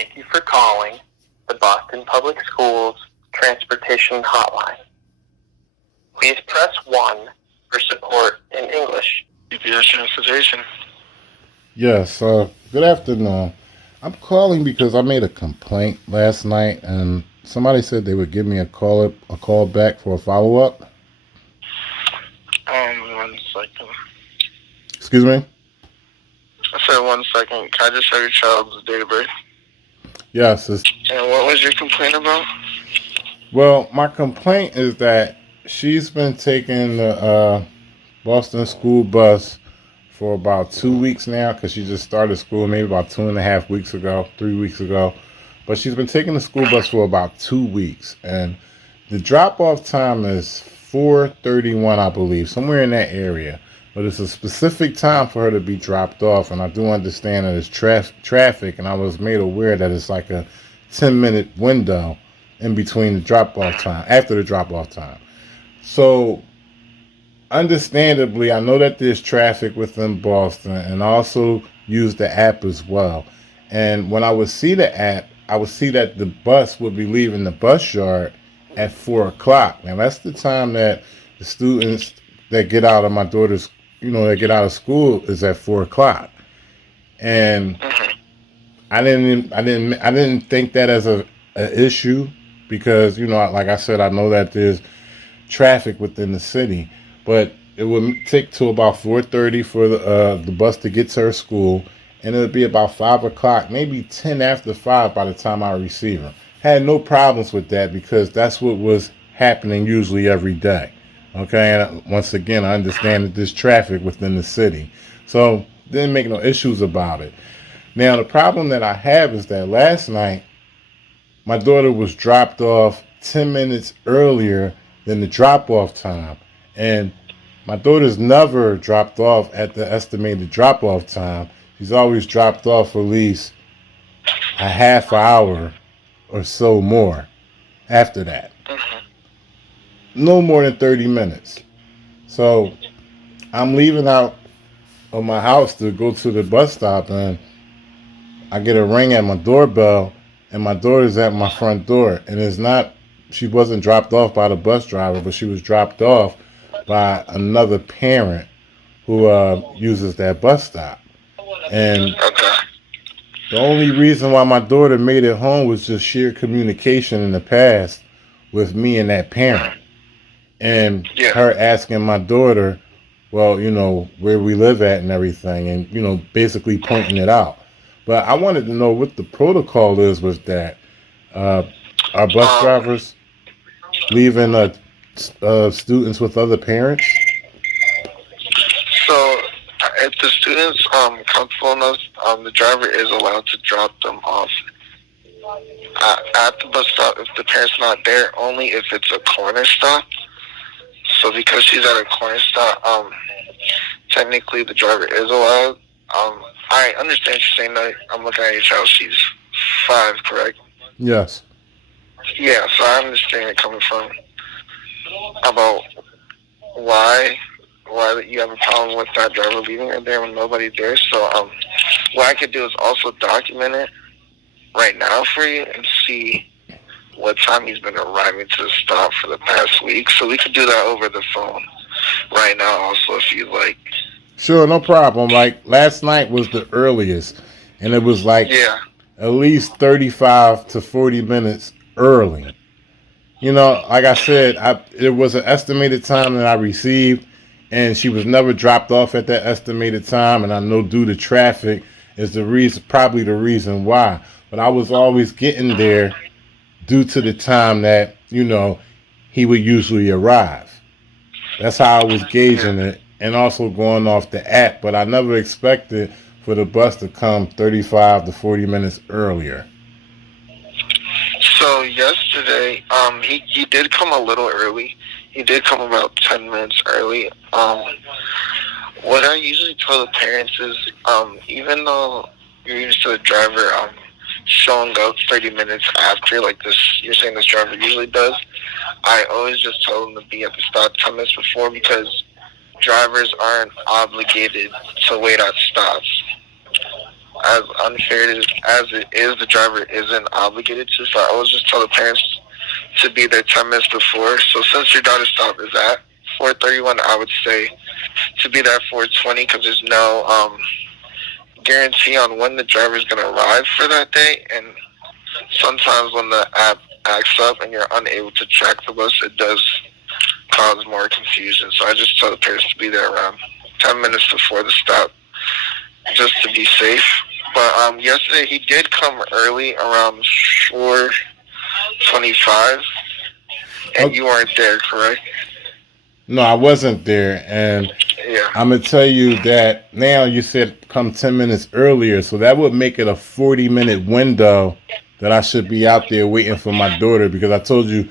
Thank you for calling the Boston Public Schools Transportation Hotline. Please press 1 for support in English. GPS transportation. Yes, good afternoon. I'm calling because I made a complaint last night, and somebody said they would give me a call back for a follow-up. 1 second. Excuse me? I said 1 second. Can I just have your child's date of birth? Yes. And what was your complaint about? Well, my complaint is that she's been taking the Boston school bus for about 2 weeks now, because she just started school maybe about 2.5 weeks ago, 3 weeks ago. But she's been taking the school bus for about 2 weeks, and the drop-off time is 4:31, I believe, somewhere in that area. But it's a specific time for her to be dropped off, and I do understand that it's traffic, and I was made aware that it's like a 10-minute window in between the drop-off time, after the drop-off time. So, understandably, I know that there's traffic within Boston, and I also use the app as well. And when I would see the app, I would see that the bus would be leaving the bus yard at 4 o'clock. Now, that's the time that the students that get out of my daughter's, that get out of school is at 4 o'clock. And I didn't think that as a issue, because, like I said, I know that there's traffic within the city. But it would take to about 4:30 for the bus to get to her school, and it would be about 5 o'clock, maybe 10 after 5 by the time I receive her. Had no problems with that, because that's what was happening usually every day. Okay, and once again, I understand that there's traffic within the city, so didn't make no issues about it. Now, the problem that I have is that last night, my daughter was dropped off 10 minutes earlier than the drop-off time. And my daughter's never dropped off at the estimated drop-off time. She's always dropped off at least a half hour or so more after that. No more than 30 minutes. So I'm leaving out of my house to go to the bus stop, and I get a ring at my doorbell, and my daughter's at my front door. And she wasn't dropped off by the bus driver, but she was dropped off by another parent who uses that bus stop. And the only reason why my daughter made it home was just sheer communication in the past with me and that parent. And her asking my daughter, well, where we live at and everything, and, basically pointing it out. But I wanted to know what the protocol is with that. Are bus drivers leaving students with other parents? So, if the students comfortable enough, the driver is allowed to drop them off at the bus stop if the parent's not there, only if it's a corner stop. So because she's at a corner stop, technically the driver is allowed. I understand you're saying that. I'm looking at your child. She's 5, correct? Yes. Yeah, so I understand it coming from about why you have a problem with that driver leaving her there when nobody's there. So what I could do is also document it right now for you and see what time he's been arriving to the stop for the past week. So we could do that over the phone right now also, if you'd like. Sure, no problem. Like, last night was the earliest, and it was like at least 35 to 40 minutes early. Like I said, it was an estimated time that I received, and she was never dropped off at that estimated time, and I know due to traffic is probably the reason why. But I was always getting there due to the time that, he would usually arrive. That's how I was gauging it, and also going off the app. But I never expected for the bus to come 35 to 40 minutes earlier. So yesterday, he did come a little early. He did come about 10 minutes early. What I usually tell the parents is, even though you're used to the driver showing up 30 minutes after, like this, you're saying this driver usually does, I always just tell them to be at the stop 10 minutes before, because drivers aren't obligated to wait at stops. as unfair as it is, the driver isn't obligated to. So I always just tell the parents to be there 10 minutes before. So since your daughter's stop is at 4:31, I would say to be there at 4:20 because there's no guarantee on when the driver is going to arrive for that day. And sometimes when the app acts up and you're unable to track the bus, it does cause more confusion. So I just tell the parents to be there around 10 minutes before the stop just to be safe. But yesterday he did come early around 4:25, and you weren't there, correct? No, I wasn't there, and Yeah. I'm gonna tell you that now. You said come 10 minutes earlier, so that would make it a 40-minute window that I should be out there waiting for my daughter, because I told you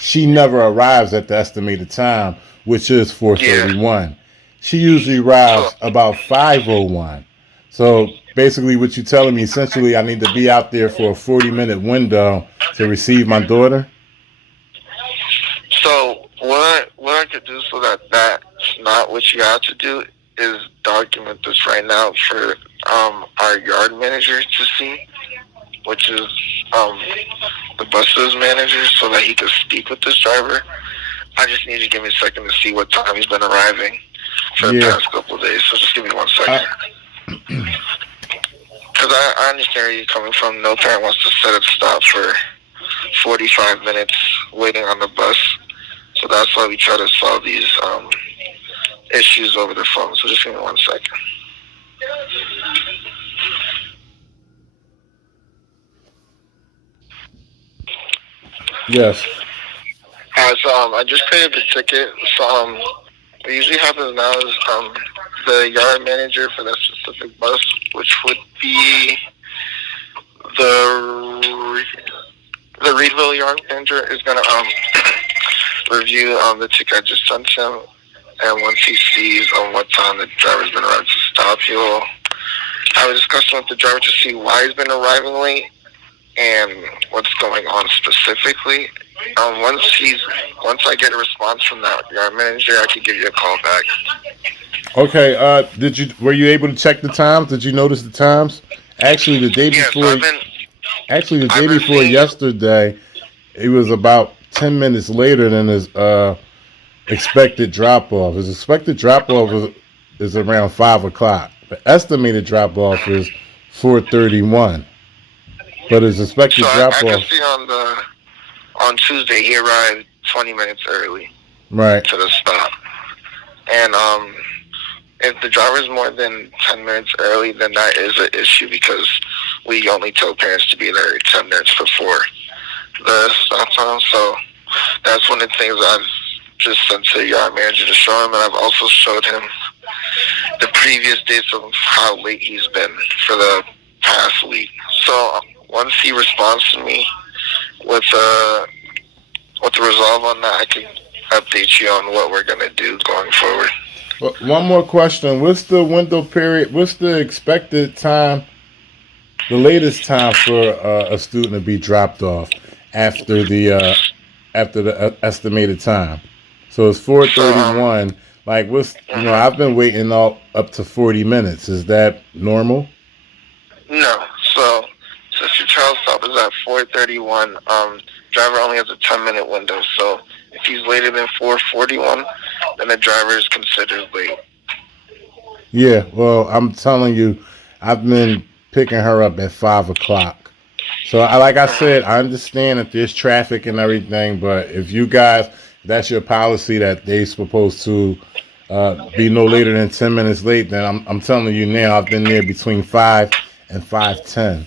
she never arrives at the estimated time, which is 4:31. She usually arrives about 5:01. So basically, what you're telling me, essentially, I need to be out there for a 40-minute window to receive my daughter. So what I could do so that that's not what you have to do is document this right now for our yard manager to see, which is the buses manager, so that he could speak with this driver. I just need you to give me a second to see what time he's been arriving for the past couple of days. So just give me 1 second. Because I understand where you're coming from. No parent wants to set up stop for 45 minutes waiting on the bus. So that's why we try to solve these issues over the phone. So just give me 1 second. Yes. So I just created the ticket. So what usually happens now is the yard manager for that specific bus, which would be the Reedville yard manager, is going to review the ticket I just sent him. And once he sees what time the driver's been arrived to stop, he'll have a discussion with the driver to see why he's been arriving late and what's going on specifically. Once I get a response from that yard manager, I can give you a call back. Okay. Were you able to check the times? Did you notice the times? Actually, the day before. Yesterday, it was about 10 minutes later than his expected drop off. His expected drop off is around 5 o'clock. The estimated drop off is 4:31. But his expected drop off. I can see on Tuesday he arrived 20 minutes early. Right. To the stop. And if the driver's more than 10 minutes early, then that is an issue, because we only tell parents to be there 10 minutes before the stop time. So that's one of the things I've just sent to the yard manager to show him, and I've also showed him the previous days of how late he's been for the past week. So once he responds to me with the resolve on that, I can update you on what we're going to do going forward. Well, one more question. What's the window period? What's the expected time, the latest time for a student to be dropped off after the estimated time? So it's 4:31. Like, I've been waiting up to 40 minutes. Is that normal? No. So since your child stop is at 4:31, driver only has a 10-minute window. So if he's later than 4:41, then the driver is considered late. Yeah, well, I'm telling you, I've been picking her up at 5 o'clock. So, like I said, I understand that there's traffic and everything, but if you guys, that's your policy that they're supposed to be no later than 10 minutes late, then I'm telling you now, I've been there between 5 and 5:10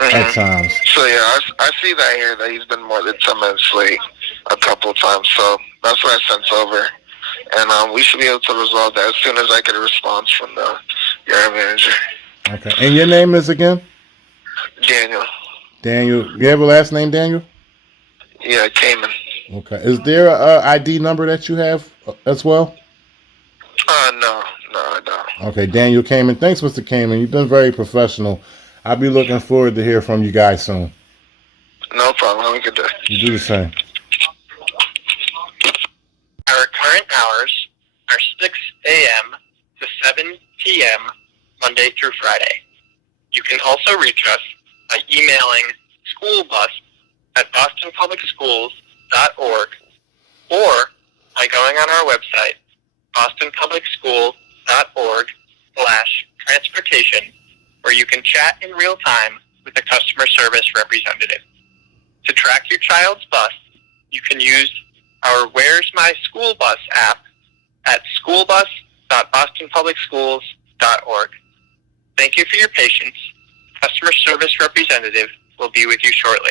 at times. So yeah, I see that here, that he's been more than 10 minutes late a couple of times. So that's what I sent over, and we should be able to resolve that as soon as I get a response from the yard manager. Okay, and your name is again? Daniel. Daniel. You have a last name, Daniel? Yeah, Cayman. Okay. Is there a ID number that you have as well? No, I don't. Okay, Daniel Cayman. Thanks, Mr. Cayman. You've been very professional. I'll be looking forward to hear from you guys soon. No problem. Have a good day. You do the same. Our current hours are 6 a.m. to 7 p.m. Monday through Friday. You can also reach us by emailing schoolbus@bostonpublicschools.org or by going on our website, bostonpublicschools.org/transportation, where you can chat in real time with a customer service representative. To track your child's bus, you can use our Where's My School Bus app at schoolbus.bostonpublicschools.org. Thank you for your patience. Customer service representative will be with you shortly.